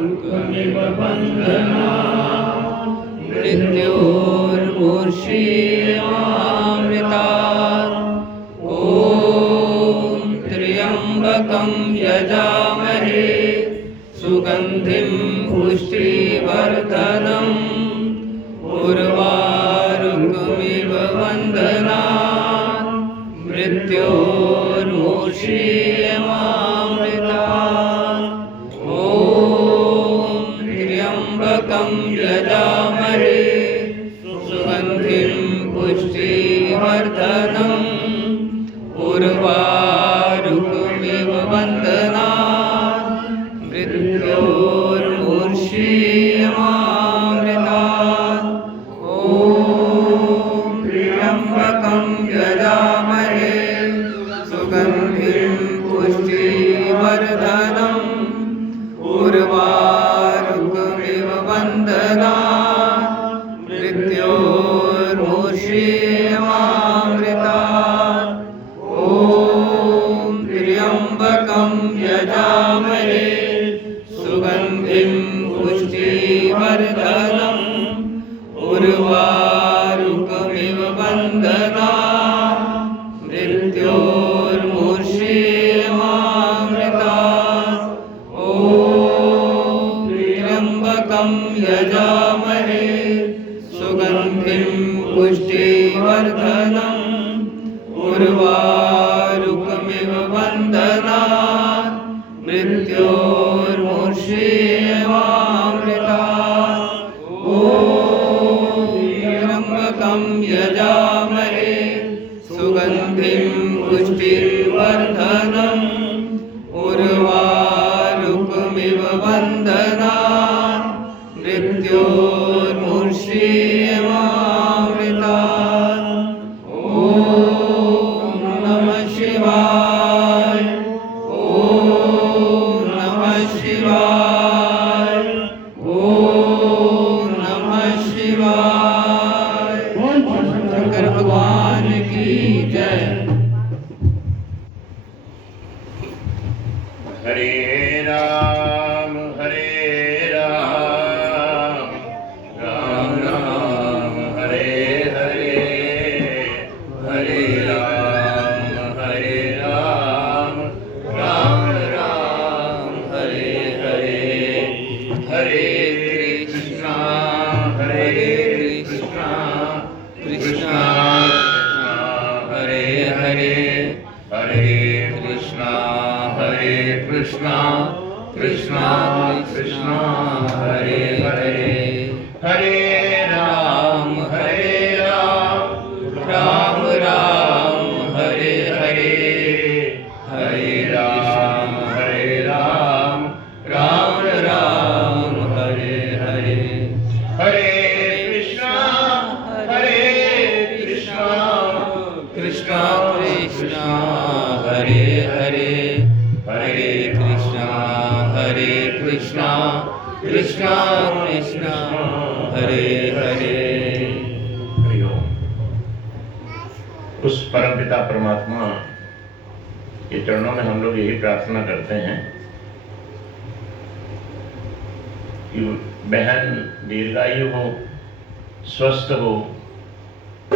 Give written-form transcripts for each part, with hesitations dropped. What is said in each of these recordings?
रुकमिव बन्धना मृत्योर्मुक्षीयमामृता ॐ त्र्यम्बकं यजामहे सुगन्धिं पुष्टिवर्धनम् उर्वारुकमिव बन्धनात् मृत्योर्मुक्षीयमामृतात् ॐ त्र्यम्बकं यजामहे सुगन्धिं पुष्टिवर्धनम् उर्वारुकमिव बन्धनात् मृत्योर्मुक्षीयमामृतात् ॐ त्र्यम्बकं यजामहे सुगन्धिं पुष्टिवर्धनम् उर्वारुकमिव बन्धनात् मृत्योर्मुक्षीयमामृतात् ॐ त्र्यम्बकं यजामहे सुगन्धिं पुष्टिवर्धनम् उर्वारुकमिव बन्धनात् मृत्योर्मुक्षीयमामृतात् ॐ त्र्यम्बकं यजामहे सुगन्धिं पुष्टिवर्धनम् उर्वारुकमिव बन्धनात् मृत्योर्मुक्षीयमामृतात् ॐ त्र्यम्बकं यजामहे सुगन्धिं पुष्टिवर्धनम् उर्वारुकमिव बन्धनात् मृत्योर्मुक्षीयमामृतात् ॐ नमः शिवाय ॐ नमः शिवाय ॐ नमः शिवाय शंकर भगवान की जय। हरे राम राम राम हरे हरे हरे राम राम राम हरे हरे हरे कृष्णा कृष्णा हरे हरे हरे कृष्णा कृष्णा कृष्णा हरे हरे हरे राम राम राम हरे हरे हरे राम राम राम हरे हरे हरे कृष्णा कृष्णा कृष्णा हरे हरे हरे कृष्णा कृष्णा कृष्णा हरे हरे। उस परमपिता परमात्मा के चरणों में हम लोग यही प्रार्थना करते हैं कि बहन दीर्घायु हो, स्वस्थ हो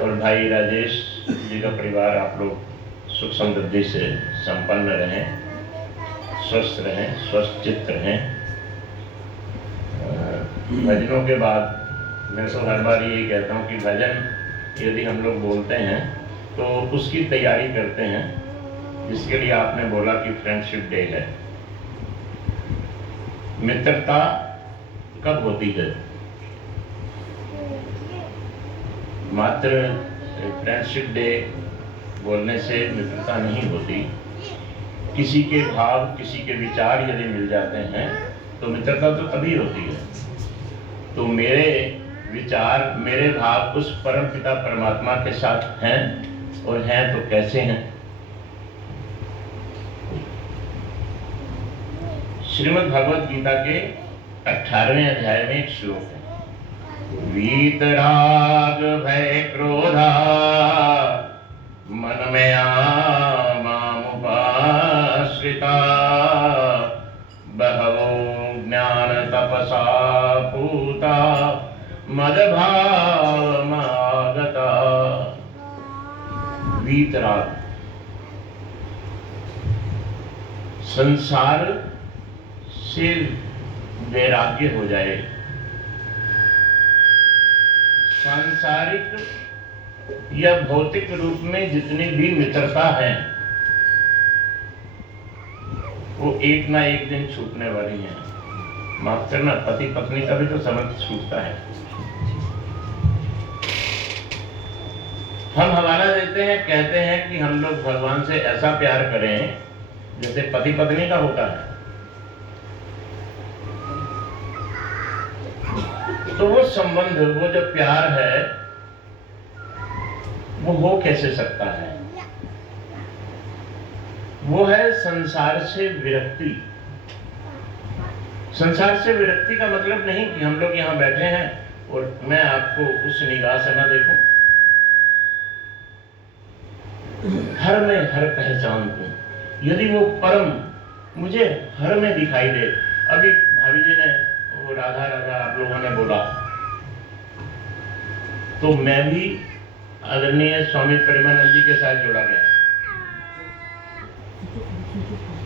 और भाई राजेश जी का परिवार आप लोग सुख समृद्धि से संपन्न रहें, स्वस्थ रहें, स्वस्थ चित्त रहें। भजनों के बाद मैं तो हर बार ये कहता हूँ कि भजन यदि हम लोग बोलते हैं तो उसकी तैयारी करते हैं, जिसके लिए आपने बोला कि फ्रेंडशिप डे है। मित्रता कब होती है? मात्र फ्रेंडशिप डे बोलने से मित्रता नहीं होती। किसी के भाव, किसी के विचार यदि मिल जाते हैं तो मित्रता तो तभी होती है। तो मेरे विचार, मेरे भाव उस परम पिता परमात्मा के साथ हैं, और हैं तो कैसे हैं? श्रीमद् भगवत गीता के 18वें अध्याय में एक श्लोक है, वीतराग भय क्रोधा मन में मामुपाश्रिता बहवो ज्ञान तपसा पूता मदभावमागता। वीतराग, संसार से वैराग्य हो जाए। सांसारिक या भौतिक रूप में जितनी भी मित्रता है वो एक ना एक दिन छूटने वाली है। माफ करना, पति पत्नी का भी तो संबंध छूटता है। हम हवाला देते हैं, कहते हैं कि हम लोग भगवान से ऐसा प्यार करें जैसे पति पत्नी का होता है। तो वो संबंध, वो जो प्यार है वो हो कैसे सकता है? वो है संसार से विरक्ति। संसार से विरक्ति का मतलब नहीं कि हम लोग यहां बैठे हैं और मैं आपको उस निगाह से ना देखूं। हर में हर पहचान दूं। यदि वो परम मुझे हर में दिखाई दे। अभी भाभी जी ने वो राधा राधा आप लोगों ने बोला, तो मैं भी आदरणीय स्वामी प्रेमानंद जी के साथ जुड़ा गया।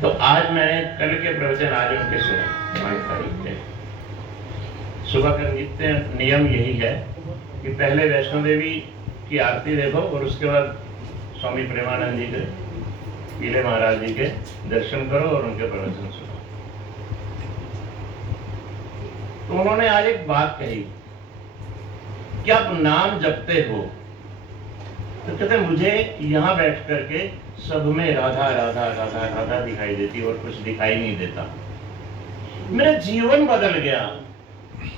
तो आज मैंने कल के प्रवचन आज उनके सुने 5 तारीख के। सुबह का नित्य नियम यही है कि पहले वैष्णो देवी की आरती देखो और उसके बाद स्वामी प्रेमानंद जी के, पीले महाराज जी के दर्शन करो और उनके प्रवचन सुनो। तो उन्होंने आज एक बात कही कि आप नाम जपते हो, तो कहते मुझे यहां बैठ करके सब में राधा राधा राधा राधा दिखाई देती और कुछ दिखाई नहीं देता। मेरा जीवन बदल गया।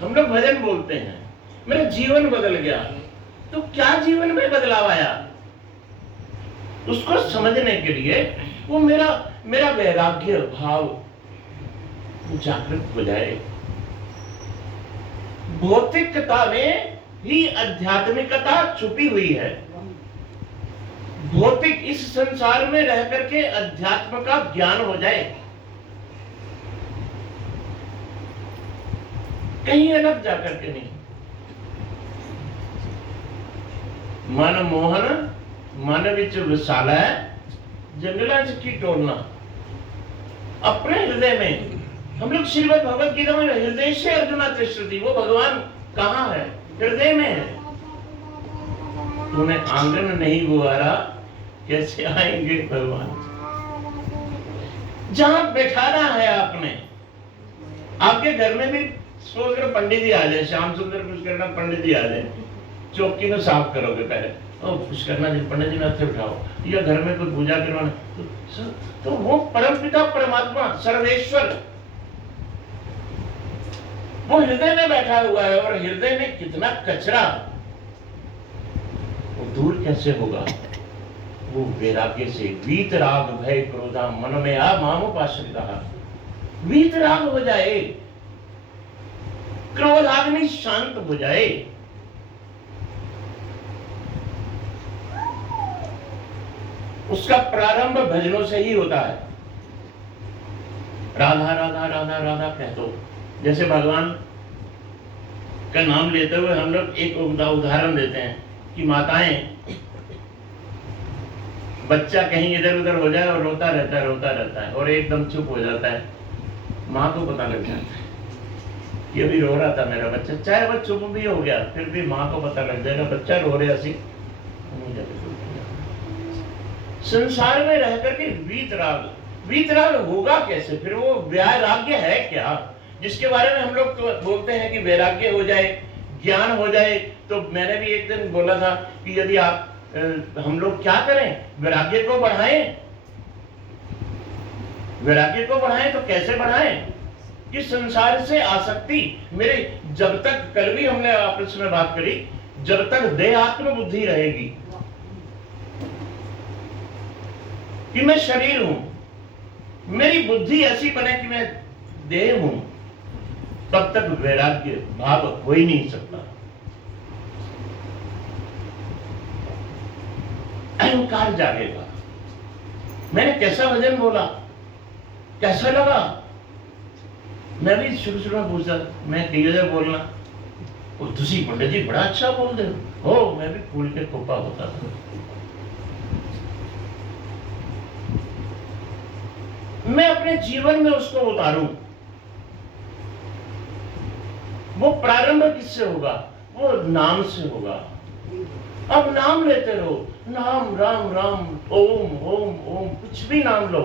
हम लोग भजन बोलते हैं, मेरा जीवन बदल गया। तो क्या जीवन में बदलाव आया? उसको समझने के लिए वो मेरा वैराग्य भाव जागृत हो जाए। भौतिकता में ही आध्यात्मिकता छुपी हुई है। भौतिक इस संसार में रह करके अध्यात्म का ज्ञान हो जाए, कहीं अलग जाकर के नहीं। मन मोहन मन विच विशाला जंगला की टोलना। अपने हृदय में हम लोग श्रीमद् भगवत गीता में हृदय से अर्जुना तिष्ठति, वो भगवान कहाँ है? हृदय में है। तूने आंगन नहीं गुहारा, कैसे आएंगे भगवान? जहां बैठाना है आपने, आपके घर में भी सोच रहे पंडित जी आ जाए, श्याम सुंदर पुष्करना पंडित जी आ जाए, चौकी में साफ करोगे पहले, ओ पुष्करना जी पंडित जी में उठाओ, या घर में कोई पूजा करवाना, तो वो परमपिता परमात्मा सर्वेश्वर वो हृदय में बैठा हुआ है। और हृदय में कितना कचरा, वो दूर कैसे होगा? वो वैराग्य से। वीतराग भय क्रोधा मन में आ मामुपाश्रिता। वीतराग हो जाए, क्रोधाग्नि शांत हो जाए। उसका प्रारंभ भजनों से ही होता है। राधा राधा राधा राधा कह दो। जैसे भगवान का नाम लेते हुए हम लोग एक उदाहरण देते हैं कि माताएं, बच्चा कहीं इधर उधर हो जाए और रोता रहता है और एकदम चुप हो जाता है, माँ को पता लग जाता है कि अभी रो रहा था मेरा बच्चा। चाहे वह चुप भी हो गया फिर भी माँ को पता लग जाएगा बच्चा रो रहा सी। संसार में रह करके वीतराग होगा कैसे? फिर वो वैराग्य है क्या जिसके बारे में हम लोग तो बोलते हैं कि वैराग्य हो जाए, ज्ञान हो जाए? तो मैंने भी एक दिन बोला था कि यदि आप हम लोग क्या करें? वैराग्य को बढ़ाएं। वैराग्य को बढ़ाएं तो कैसे बढ़ाएं? कि संसार से आसक्ति मेरे, जब तक, कल भी हमने आपस में बात करी, जब तक देह आत्म बुद्धि रहेगी कि मैं शरीर हूं, मेरी बुद्धि ऐसी बने कि मैं देह हूं, तब तक वैराग्य भाव हो ही नहीं सकता। अहंकार जागेगा। मैंने कैसा भजन बोला, कैसा लगा? मैं भी शुरू शुरू में पूछता, मैं कई जगह बोलना, ओ तुसी पंडित जी बड़ा अच्छा बोलते हो, मैं भी फूल के खोपा होता था। मैं अपने जीवन में उसको उतारूं। वो प्रारंभ किससे होगा? वो नाम से होगा। अब नाम लेते रहो, नाम राम राम ओम ओम ओम, कुछ भी नाम लो,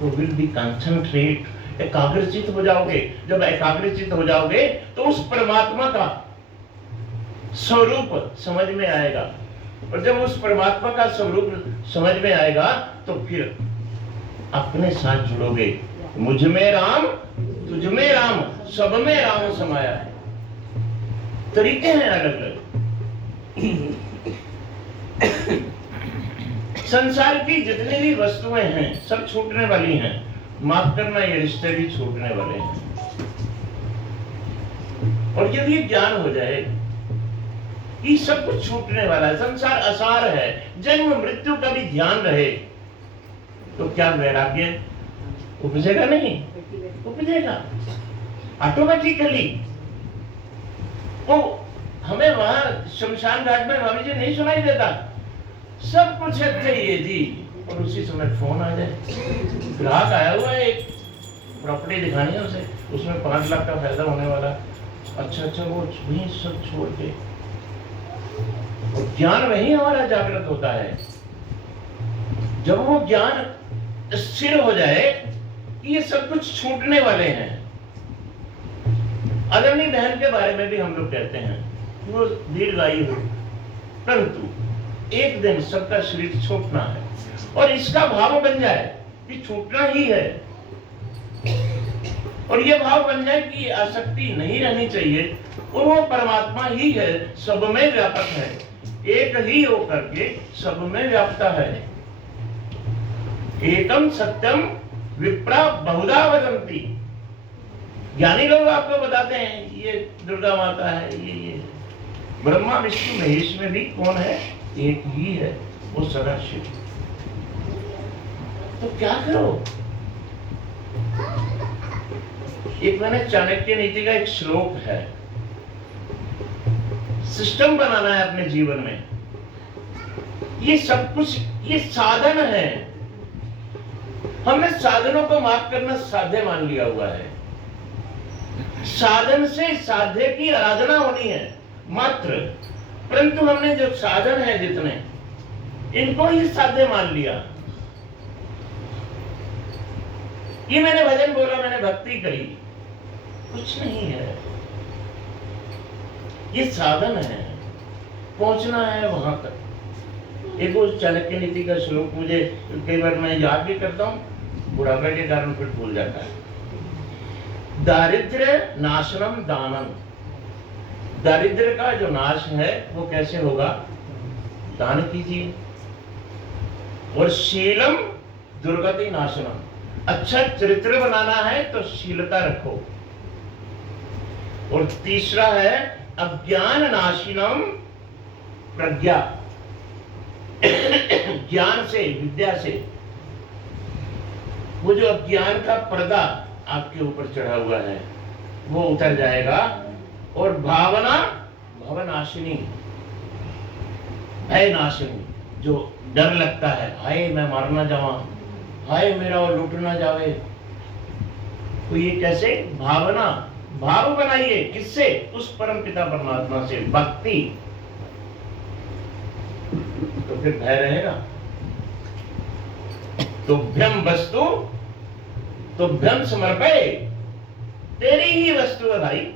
तो विल बी कंसंट्रेट, एकाग्रचित हो जाओगे। जब एकाग्रचित हो जाओगे तो उस परमात्मा का स्वरूप समझ में आएगा, और जब उस परमात्मा का स्वरूप समझ में आएगा तो फिर अपने साथ जुड़ोगे। मुझ में राम, तुझ में राम, सब में राम समाया है। तरीके हैं अलग अलग। संसार की जितनी भी वस्तुएं हैं सब छूटने वाली हैं। माफ करना, ये रिश्ते भी छूटने वाले हैं। और जब ये ज्ञान हो जाए कि सब कुछ छूटने वाला है, संसार असार है, जन्म मृत्यु का भी ध्यान रहे, तो क्या वैराग्य उपजेगा? नहीं उपजेगा ऑटोमेटिकली। तो हमें वहां शमशान घाट में स्वामी जी नहीं सुनाई देता, सब कुछ है ये जी, और उसी समय फोन आ जाए, ग्राहक आया हुआ है, एक प्रॉपर्टी दिखानी है उसे, उसमें 5 लाख का फायदा होने वाला। अच्छा, वो वही सब छोड़ के, और ज्ञान वही हमारा जागृत होता है। जब वो ज्ञान स्थिर हो जाए कि ये सब कुछ छूटने वाले हैं। अग्रणी बहन के बारे में भी हम लोग कहते हैं वो दीर्घायु हो, परंतु एक दिन सबका शरीर छूटना है, और इसका भाव बन जाए कि छूटना ही है, और ये भाव बन जाए कि आसक्ति नहीं रहनी चाहिए, और वो परमात्मा ही है, सब में व्यापक है, एक ही होकर के सब में व्यापता है। एकम सत्यम विप्रा बहुधा वदंती। ज्ञानी लोग आपको बताते हैं ये दुर्गा माता है, ये ब्रह्मा विष्णु महेश में भी कौन है? एक ही है, वो सदाशिव। तो क्या करो? एक मैंने चाणक्य नीति का एक श्लोक है, सिस्टम बनाना है अपने जीवन में। ये सब कुछ ये साधन है। हमने साधनों को माफ करना साध्य मान लिया हुआ है। साधन से साध्य की आराधना होनी है मात्र, परंतु हमने जो साधन है जितने, इनको ही साध्य मान लिया। ये मैंने भजन बोला, मैंने भक्ति करी, कुछ नहीं है। ये साधन है, पहुंचना है वहां तक। एक वो चाणक्य नीति का श्लोक मुझे कई बार मैं याद भी करता हूं, बुढ़ापे के कारण फिर भूल जाता है। दारिद्र्य नाशनम दानम। दारिद्र्य का जो नाश है वो कैसे होगा? दान कीजिए। और शीलम दुर्गति नाशनम। अच्छा चरित्र बनाना है तो शीलता रखो। और तीसरा है अज्ञान नाशिनम प्रज्ञा। ज्ञान से, विद्या से वो जो अज्ञान का पर्दा आपके ऊपर चढ़ा हुआ है वो उतर जाएगा। और भावना भवनाशिनी, भय नाशिनी, जो डर लगता है, हाय मैं मार ना जावा, हाय मेरा वो लुट ना जावे, तो ये कैसे? भावना, भाव बनाइए। किससे? उस परम पिता परमात्मा से, भक्ति, तो फिर भय रहेगा। तुभ्यम वस्तु तुभ्यम समर्पय। तेरी ही वस्तु है भाई।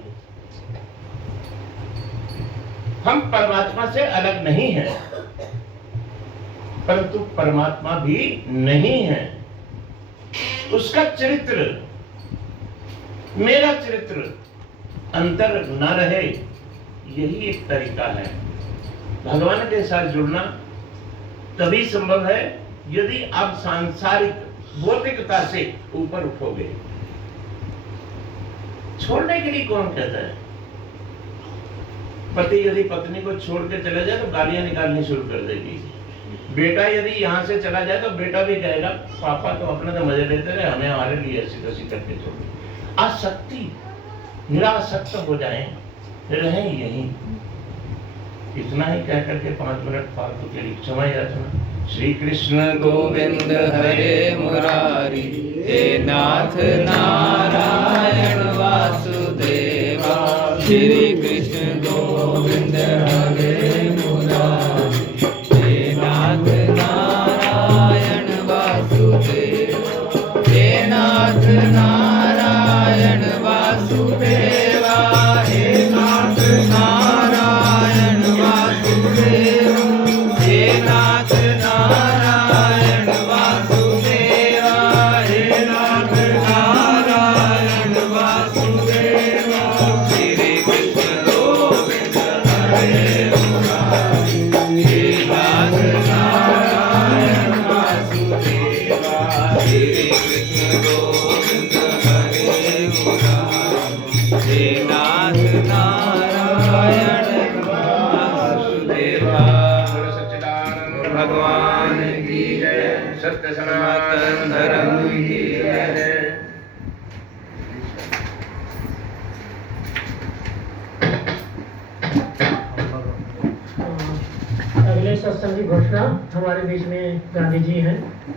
हम परमात्मा से अलग नहीं हैं, परंतु परमात्मा भी नहीं है। उसका चरित्र, मेरा चरित्र अंतर न रहे, यही एक तरीका है। भगवान के साथ जुड़ना तभी संभव है यदि आप सांसारिक भौतिकता से ऊपर उठोगे। छोड़ने के लिए कौन कहता है? पति यदि पत्नी को छोड़ के चले जाए तो गालियां निकालनी शुरू कर देगी। बेटा यदि यहां से चला जाए तो बेटा भी कहेगा पापा तो अपने तो मजे लेते रहे, हमें हमारे लिए ऐसी तैसी करके छोड़। आसक्ति, निरासक्त हो जाएं, रहें यहीं। इतना ही कह करके 5 मिनट फालतू के लिए क्षमा याचना। श्री कृष्ण गोविंद हरे मुरारी, हे नाथ नारायण वासुदेवा। श्री कृष्ण गोविंद हरे मुरारी, हे नाथ नारायण वासुदेवा। हे नाथ नारायण वासुदेवा, हे नाथ नारायण वासुदेवा, हे नाथ नारायण वासुदेवा, हे नाथ नारायण वासुदेवा। श्री कृष्ण गोविंद हरे मुरारी, हे नाथ नारायण वासुदेवा। श्री कृष्ण गोविंद हरे मुरारी, हे नाथ नारायण वासुदेवा। सच्चिदानंद भगवान की जय, सत्य सनातन धर्म की जय। अगले सत्संग की घोषणा हमारे बीच में गांधी जी हैं।